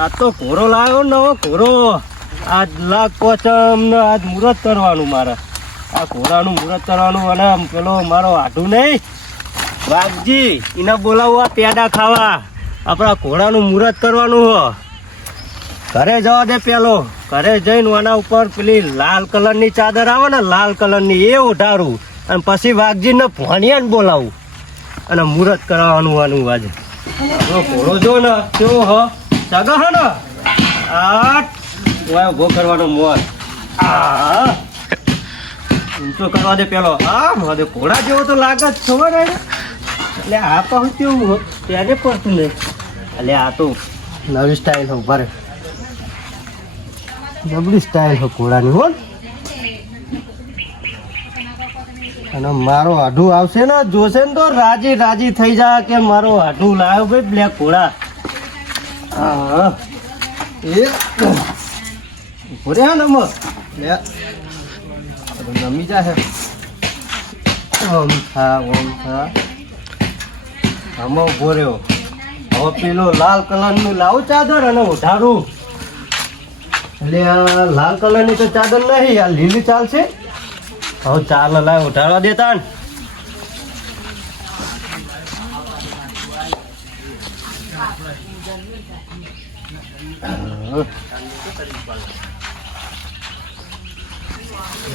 આ તો ઘોડો લાવ્યો નવો ઘોડો. આજ લાખ પોચમ ને આજ મુહૂર્ત કરવાનું મારે. આ ઘોડાનું મુહૂર્ત કરવાનું અને પેલો મારો આઢું નહીં વાઘજી એને બોલાવવા પેડા ખાવા. આપણા ઘોડાનું મુહૂર્ત કરવાનું હો. ઘરે જવા દે પેલો. ઘરે જઈને આના ઉપર પેલી લાલ કલરની ચાદર આવે ને લાલ કલરની એ ઉઠાડું અને પછી વાઘજીને ભણિયાને બોલાવું અને મુહૂર્ત કરાવવાનું આનું આજે. ઘોડો જો ને કેવો હ સગા હ ને આ ઉભો કરવાનો મોર. આ ઊંચો કરવા દે પેલો. હા મારે ઘોડા જેવો તો લાગે જ ખબર ને. એટલે આ પણ કેવું ત્યારે પડતું નહીં. એટલે આ તો નવી સ્ટાઇલ હો ભરે જબરી સ્ટાઇલ હો ઘોડાની હો. અને મારો આઢું આવશે ને જોશે ને તો રાજી રાજી થઈ જાય કે મારો આઢું લાવ્યો ભાઈ બ્લેક ઘોડા. હા એ ભર્યા ને નમી જાય. ઓમ થા આમાં ઉભો રહ્યો. હવે પેલો લાલ કલરનું લાવું ચાદર અને ઉઠાડું. એટલે આ લાલ કલરની તો ચાદર નહીં, આ લીલી ચાલશે. હવે ચાલ લાવ ઉઠાડવા દેતા ને.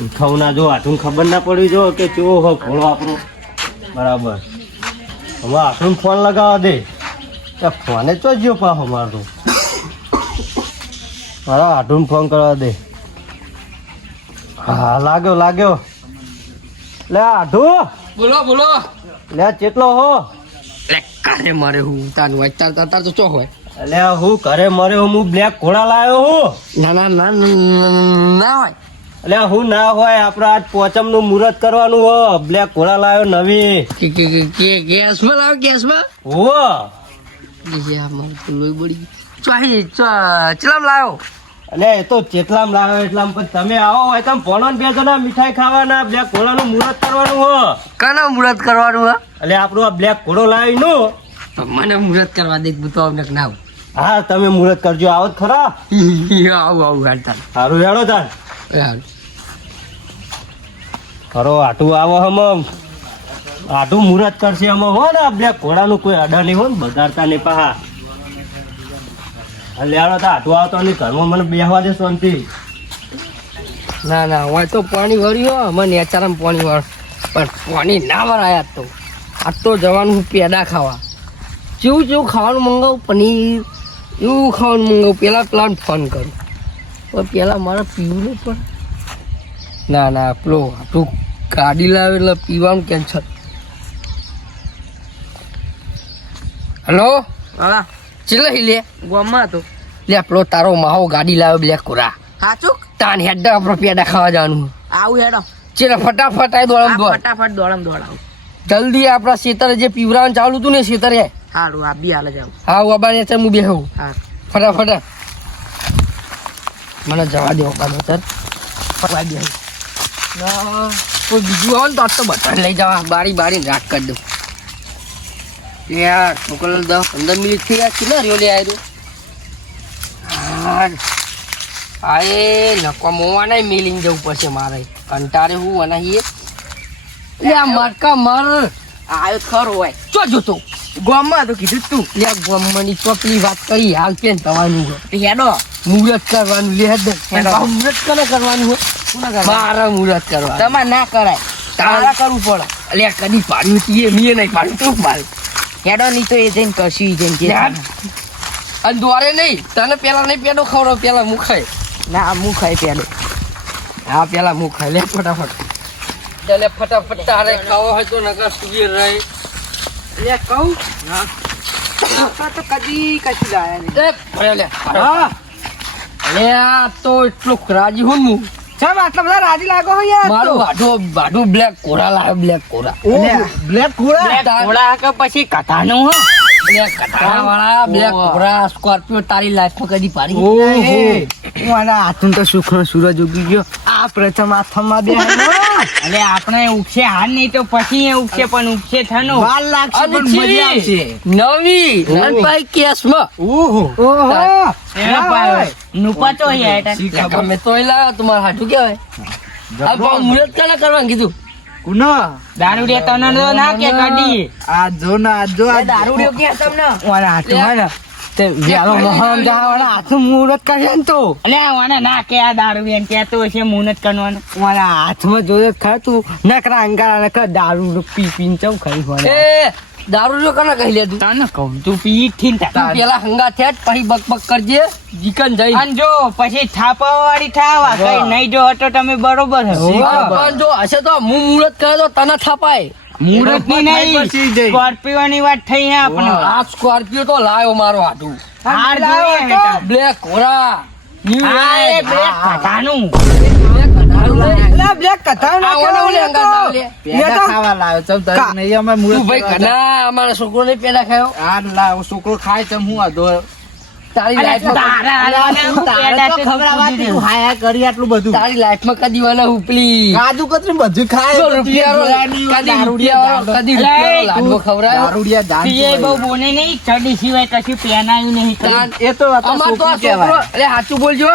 ઉઠાવના જો હાથું ખબર ના પડી જો કે કેવો હો ઘોડો આપણો. બરાબર હવે હાથું ફોન લગાવવા દે. ફોને ચો જ્યો પાહો મારતો. મારા હાથું ફોન કરવા દે. હા લાગ્યો લે આઢું. બોલો બોલો. લે ચેટલો હો. લે કારે મારે હું તારું અત્યાર તો ચો હોય. એટલે હું ઘરે મર્યો હું બ્લેક ઘોડા લાવ્યો હું. ના હોય. એટલે હું ના હોય આપણે આજ પોચમ નું મુહૂર્ત કરવાનું હો. બ્લેક ઘોડા લાવ્યો નવી. ગેસમાં લાવો ગેસમાં. હો લોહી બળી ચલામ લાવ્યો. એટલે એ તો જેટલામ લાવ્યો એટલામ. પણ તમે આવો હોય તમે ભણો ને 2 જણા મીઠાઈ ખાવાના. બ્લેક ઘોડાનું મુહૂર્ત કરવાનું હો. કાના મુહૂર્ત કરવાનું હો. એટલે આપણું આ બ્લેક ઘોડો લાવી નું મને મુહૂર્ત કરવા દે તો અમને ના આવું. હા તમે મુહૂર્ત કરજો. આવો જ ખરા. આવું હાલતા સારું હેડો તાર. ખરો આટું આવો હમ આટું મુહૂર્ત કરશે અમે હો ને. બ્લેક ઘોડાનું કોઈ અડા નહીં હોય ને બગાડતા નહીં પાહા. લેડો તો આટું આવતો નહીં ઘરમાં મને બેસવા દે શાંતિ. ના હોય તો પાણી વળ્યું મને નેચારામાં પાણી વળ પણ પાણી ના વળાય. તો આજ તો જવાનું પેડા ખાવા. જેવું ખાવાનું મંગાવું પનીર એવું ખાવાનું મંગાવું. પેલા પ્લાન ફોન કરું પણ પેલા મારે પીવું નહીં પણ. ના પેલો આટલું ગાડી લાવે એટલે પીવાનું કેન્સલ. હલો હા ચેલા લે ગોમમાં હતો. લે પેલો તારો માહો ગાડી લાવ્યો બ્લેક કોરા. સાચું તાન હેડ આપણો પેડા ખાવા જવાનું. આવું હેડો ચેલા ફટાફટ આ દોડમ જલ્દી આપણા ખેતરે જે પીવરાવાનું ચાલુ હતું ને ખેતરે. સારું આ બી હાલે જાવ. હા હું આબાને હું બેહું. હા ફટાફટ મને જવા દો બાબા સર. ફટવા દે કોઈ બીજું આવે ને તો આજ તો બધાને લઈ જવા. બારી રાખ કરી દઉં. યાર છોકરો 10-15 મિનિટ થઈ ગયા. કેટલા રહ્યો લે આવ્યો. હા એ નકો મોવાના મિલિંગ જવું પડશે મારે. કંટાળે હું અને આ મરકા મર આવ્યો ખરો હોય ચો જોતો ગોમમાં તો કીધું તું. લે ગોમની ચોપલી વાત કરી હાલ પેન થવાનું હેડો મુહૂર્ત કરવાનું. લે મુહૂર્ત કરે કરવાનું હોય. મારે મુહૂર્ત કરવા તમારે ના કરાય. તારા કરવું પડે. લે કદી પાડ્યું તીએ મેં નહીં પાડ્યું તું મારે. હેડો નહીં તો એ જઈને કશું જઈને અને દોરે નહીં. તને પેલા નહીં પેડો ખવડો. પેલા મુખાય ના મુખાય પેડો. હા પેલા મુખાય. લે ફટાફટ લે ફટાફટ તારે ખાવો હોય તો નકર સુઈ રહી. લે કહું હા તો કદી કશું લાયા નહીં. લે હા લે આ તો એટલો રાજી હું હું સાહેબ આટલા બધા રાજી લાગો હો યાર. મારું વાઢો બ્લેક કોરા લાવ્યો. બ્લેક કોરા બ્લેક કોરા કે પછી કથાનું હો. બ્લેક કથા વાળા બ્લેક કોરા સ્કોર્પિયો તારી લાઈફમાં કદી પાડી. મારા હાથમાં તો સુખનો સૂરજ ઉગી ગયો. આ પ્રથમ હાથમાં બે એટલે આપણે ઉગશે હાલ નહીં તો પછી એ ઉગશે પણ ઉગશે થનો વાર લાગશે પણ મજા આવશે. નવી નાનભાઈ કેસમાં ઓહો નુપા તો તમે તો એલા તમારા હાટું કહેવાય આ પાછું મુહૂર્ત કાલે કરવાનું કીધું કુનો દારૂ રે તને તો ના કે કાઢી આ જો ના આ જો આ દારૂડિયો ક્યાં તમને મારા હાથમાં ને તે વ્યાલો મોહન દાવાળા હાથમાં મુહૂર્ત કરે ને તો એટલે મને ના કે આ દારૂ બેન કહેતો હશે મુનત કરવાનું મારા હાથમાં જોયે ખાતું નકરા અંગારા નકરા દારૂ પી પીને ચમ ખાઈ હોય એ દારૂડિયો કને કહી લે તું તને કહું તું પી થી તું પેલા હંગા થયા જ પછી બકબક કરજે જીકન જઈ અને જો પછી થાપા વાળી થાવા કઈ નહીં જો હટો તમે બરોબર હશે પણ જો હશે તો હું મુહૂર્ત કરે તો તને થાપાય મુહૂર્ત ની નહીં સ્કોર્પિયો ની વાત થઈ હે આપણે આ સ્કોર્પિયો તો લાયો મારો હાટું હાર જોઈએ બેટા. બ્લેક ઘોડા હા એ બ્લેક કથાનું લા બ્લેક કથા ના પેડા ખાવા લાવ્યો ચમ તારે નહીં અમે તું મુહૂર્ત ભાઈ કરવા કના અમારા છોકરો ને પેડા ખાયો આ લાવ છોકરો ખાય ચમ હું આધો તારી લાઈફમાં તારી લાઈફમાં કદી વાના ઉપલી કાજુ કતરી બધું ખાય જો રૂપિયાવાળો કદી રૂપિયાવાળો લાડવો ખવડાવ્યો દારૂડિયા પીએ બહુ બોને નહીં ચડી સિવાય કશું પહેનાયું નહીં એ તો અમાર તો આ છોકરો અરે સાચું બોલજો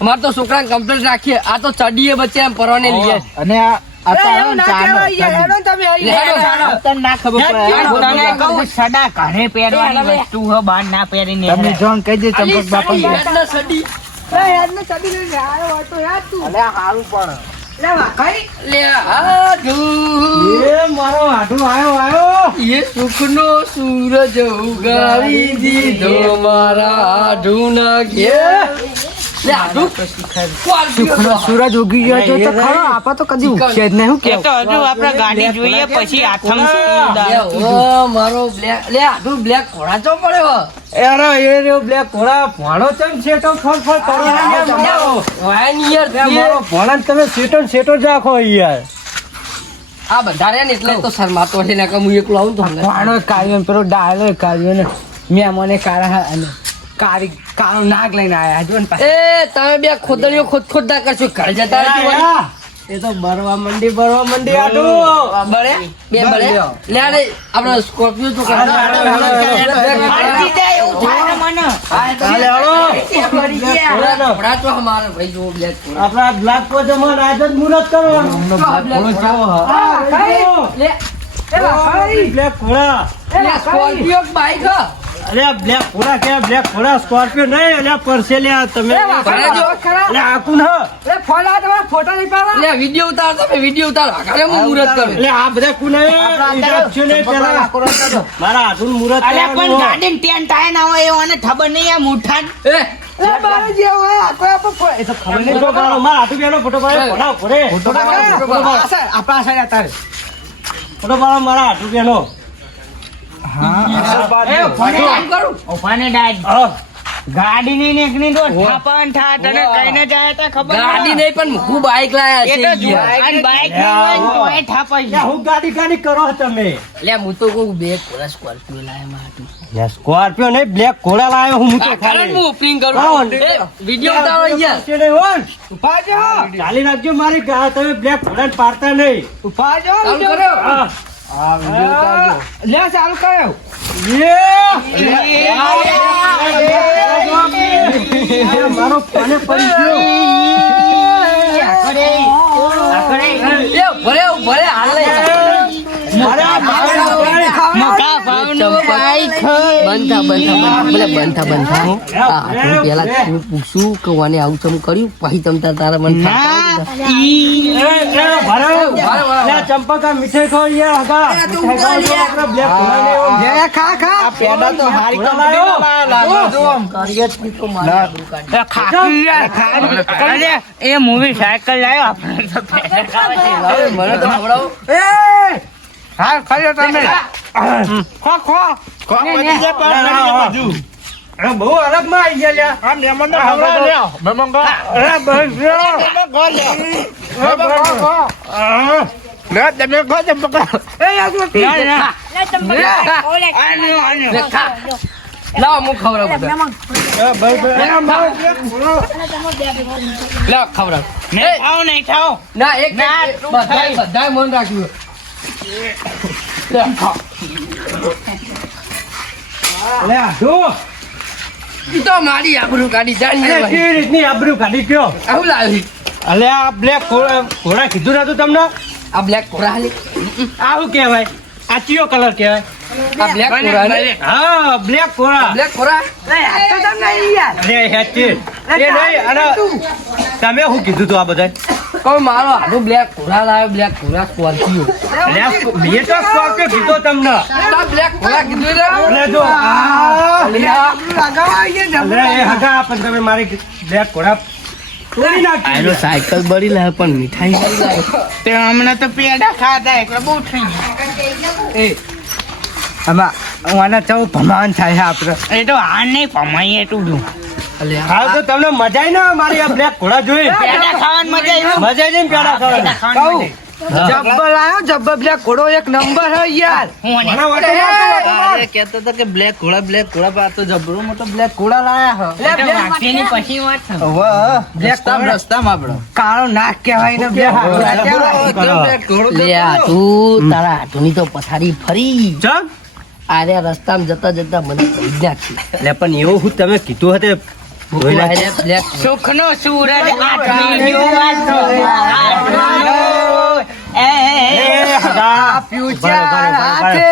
અમાર તો છોકરાને કમ્પ્લેટ રાખીએ આ તો ચડીએ બચ્ચે એમ પરવાને લઈએ અને આ તને કહું સદા ઘરે પહેરવાની વસ્તુ હો બહાર ના પહેરીને તમે જોન કહી દે ચંપક બાપા હેડના સડી અલે હારું પણ લે હાડુ એ મારો હાડું આયો એ સુખનો સૂરજ ઉગાડી દીધો મારા હાડુના ઘેર લે હાડુ સુખનો સૂરજ ઉગી ગયો છે તો ખરો આપા તો કદી ઉગશે જ નહીં હું એ તો હજુ આપણે ગાડી જોઈએ પછી આથમ મારો બ્લેક લે હાડુ બ્લેક ઘોડા ચો પડ્યો અરે એ રે બ્લેક ઘોડા ભણો ચમ સેટો ફળ કરો મારો ભણા તમે સેટો ને સેટો જ રાખો યાર આ બધા રહ્યા ને એટલે તો શરમાતો છે ને કે હું એકલો આવું તો ભણો કાઢ્યો ને પેલો ડાયલો કાઢ્યો ને મેં મને કાળા અને કાળો નાગ લઈને આયા જો ને એ તમે બે ખોદણીઓ ખોદ ના કરશો ઘર જતા રહેજો વળી. એ તો બરવા મંડી આડું બળે બે બળે લે આ રે આપણો સ્કોર્પિયો તો હાલે હળો ઘોડા તો અમારો ભાઈ જો બ્લેક ઘોડા. આપણા બ્લેક કો જમણ આજ જ મુહૂર્ત કરવાનું લે બ્લેક ઘોડા લે સ્કોર્પિયો બાઈક અરે બ્લેક ઘોડા કે બ્લેક ઘોડા સ્કોર્પિયો નહીં અલ્યા પરસે લ્યા તમે ભલે જો અરે આકુન હ લે વિડિયો ઉતાર તમે વિડિયો ઉતાર આગળ હું મુહૂર્ત કરું એટલે આ બધા કુને ઇન્જેક્શન ને પેલા મારા હાથું મુહૂર્ત અલ્યા પણ કરવાનું. ગાડી ટેન્ટ આય ના હોય એવાને ખબર નહીં આ મુઠાન એ ફોટો પાડો, મારા હાથું પેલો ફોટો પાડો, ફોટા ફોડે. ફોટો પાડો, મારા હાથું પેલો. એ ફોને કામ કરું ઓફાને ડાજ હા. ગાડી ની નીકળી તો થાપણ થા તને કઈને જાય તો ખબર ગાડી નહીં પણ હું બાઈક લાયા એ તો છે યાર. અને બાઈક ની હોય ને તોય થાપાઈ લ્યા, હું ગાડી કરો તમે લે હું તો કહું બે ઘોડા સ્કોર્પિયો લાયા મારા હાટુ. સ્કોર્પિયો નહીં બ્લેક ઘોડા લાવ્યો હું તો કારણ હું ઓપનિંગ કરું હા. એ, વિડિયો ઉતારો યાર ચાલી રાખજો મારી તમે બ્લેક ઘોડા પાડતા નહીં ચાલુ કર્યો હા. ચાલુ કર્યો મારો ફોને પડી ગયો એ ભરે ભરે હાલે મકા ભાવનો બાઈક બંધા આ હાથું પેલા હું પૂછું કે વાને આવું તમે કર્યું પછી તમ તારા મન ચંપકા મીઠાઈ ખાવ યાર હગા મીઠાઈ ખાવ જો આપણે બ્લેક ઘોડા ને એવો. ખા પેડા તો હારી એ મૂવી સાયકલ લાવ્યો આપણે તો પેડા ખાવા છે. મને તો ખવડાવો હા ખાજો તમે અરે બહુ અલગ માં આવી ગયા લ્યા. અરે બસ લાવો હું ખવડાવું બધા. લાવો ખવડાવું. નહીં થાવ નહીં થાવ ના એક ના, બધાય મન રાખ્યું લે, ખાઓ. અલે આઢુ ઈ તો મારી આબરૂ કાઢી જાણી અરે કેવી રીતની આબરૂ કાઢી ગયો આવું લાવી અલે આ બ્લેક ઘોડા કીધું નતું તમને આ બ્લેક કોરા હાલી આવું કહેવાય આ ચિયો કલર કહેવાય આ બ્લેક કોરા ને હા બ્લેક ઘોડા બ્લેક કોરા અરે હેચી એ નહીં અને તમે શું કીધું તું આ બધા કહું મારો હાડું બ્લેક કોરા લાવ્યો બ્લેક કોરા સ્કોર્પિયો અરે મેં તો સ્કોર્પિયો કીધો તમને તા બ્લેક કોરા કીધું ને અલે જો અરે એ હગા પણ તમે મારી બ્લેક ઘોડા તોડી નાખી સાયકલ બળી લાવે પણ મીઠાઈ બળી લાવે તે હમણાં તો પેડા ખાધા એટલે બહુ થઈ એ આમાં આના ચૌ ભમાન થાય છે આપણે ગયું એ તો આ નહીં પમાઈ એટલું છું અલે હા તો તમને મજા આવી ને મારી આ બ્લેક ઘોડા જોઈ પેડા ખાવાની મજા આવી મજા આવી ને પેડા ખાવાની કહું જબ્બર લાયો જબ્બર બ્લેક ઘોડો એક નંબર હે યાર હું ઘણા વાટો મારતો. અરે કહેતો તો કે બ્લેક ઘોડા પર તો જબરો મોટો બ્લેક ઘોડા લાયા હે વાક્યની પછી વાત છે બ્લેક રસ્તામાં આપણો કાળો નાક કહેવાય ને બ્લેક ઘોડા કહેવાય. લે આ તું તારા હાથુની તો પથારી ફરી ચમ આરે રસ્તામાં જતા જતા મને કહી નાખી એટલે પણ એવું હું તમે કીધું હતું જોઈ નાખી. બ્લેક સુખનો સૂરજ આઠમી ગયો વાતો. એ, એ, એ. એ હગા. future ઉભા રહો, ઉભા રહો, ઉભા રહો. હાથે.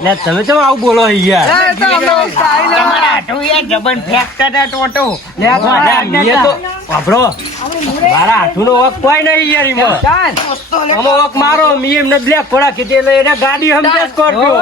એટલે તમે કેમ આવું બોલો યાર એ તો અમે style તમારા હાથું યાર જબન ફેંકતા હતા ટોટો. લે આ તો અરે મીએ તો વાપરો મારા હાથુનો વક કોઈ નહીં યાર ઈમાં. ચાલ. આમાં વક મારો મી એમને બ્લેક ઘોડા કીધી એટલે એને ગાડી સમજે સ્કોર્પિયો.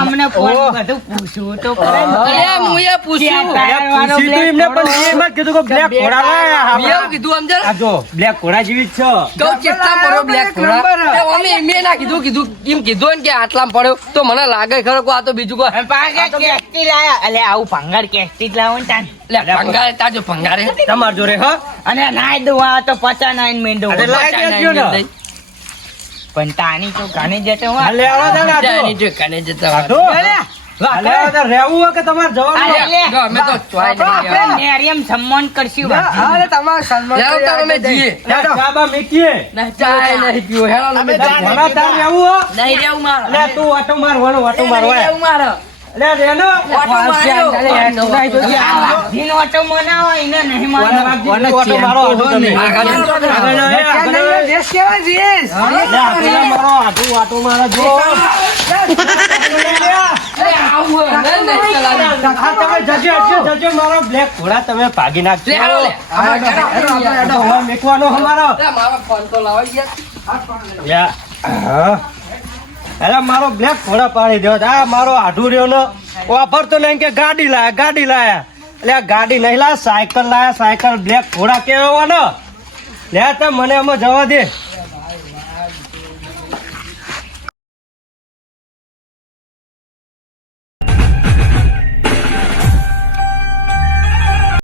અમને પણ બધું પૂછવું તો ખરા ને. અરે મુએ પૂછ્યું એટલે પૂછ્યું તું એમને પણ મેં એમ જ કીધું કે બ્લેક ઘોડા લાયા મેં એવું આપણે. કીધું સમજે આ જો બ્લેક ઘોડા જેવી જ છે કહું કેટલા પડ્યો બ્લેક ઘોડા એ અમે મેં ના કીધું એમ કીધું ને કે આટલામાં પડ્યો તો મને લાગે ખરો કે આ તો બીજું કોઈ પાછા કેસ્ટી લાયા. અલે આવું ભંગાર કેસ્ટી જ લાવો ને તાન. લે ભંગારે તાજો ભંગારે તમાર જોડે હા અને નાય દુઆ તો 59 મિનિટ અરે લાય દેજો ને. પણ તાની તો ઘણી જતો હોય. હાલે આવો છે ને ત્યાંની આટો. જો કને જતા આટો. હોય. હાલે આવો તો રહેવું હોય કે તમારે જવાનું અરે, હોય? જો અમે તો ચોય નહીં આપણે આવ્યા. નેરિયમ સન્માન કરશું અરે તમારું સન્માન જાઓ તો અમે જઈએ ત્યાં ચાબા મીકીએ. ના ચાય નહીં પીવો હેલો અમે ઘોડા તાર રહેવું હોય? નહીં રહેવું મારે લે તું વાટો મારવાનો વાટો મારવા નહીં રહેવું મારે લે રેનો ઓટો માર્યો. જીનો ઓટો મનાવો એને નહીં વાટો મનાવો. વાટો મારો હાથું તમે. આગળ આગળ લો, એ આગળ લો. દેશ કેવાય દેશ લે આગળ મારો હાથું વાટો મારો જો અરે આવું હોય. નહીં ચલાવી. આ તમે જજો મારો બ્લેક ઘોડા તમે ભાગી નાખજો લે હાલો લે. એડો હવા મેકવાનો અમારો લે, મારો ફોન તો લાવો યાર. યા હા. અરે મારો બ્લેક ઘોડા પાડી દેવો આ મારો આઢું રહ્યો ને વાપરતો નહીં કે ગાડી લાયા એટલે આ ગાડી નહીં લાયા સાયકલ બ્લેક ઘોડા કેવો ને લે તો મને એમાં જવા દે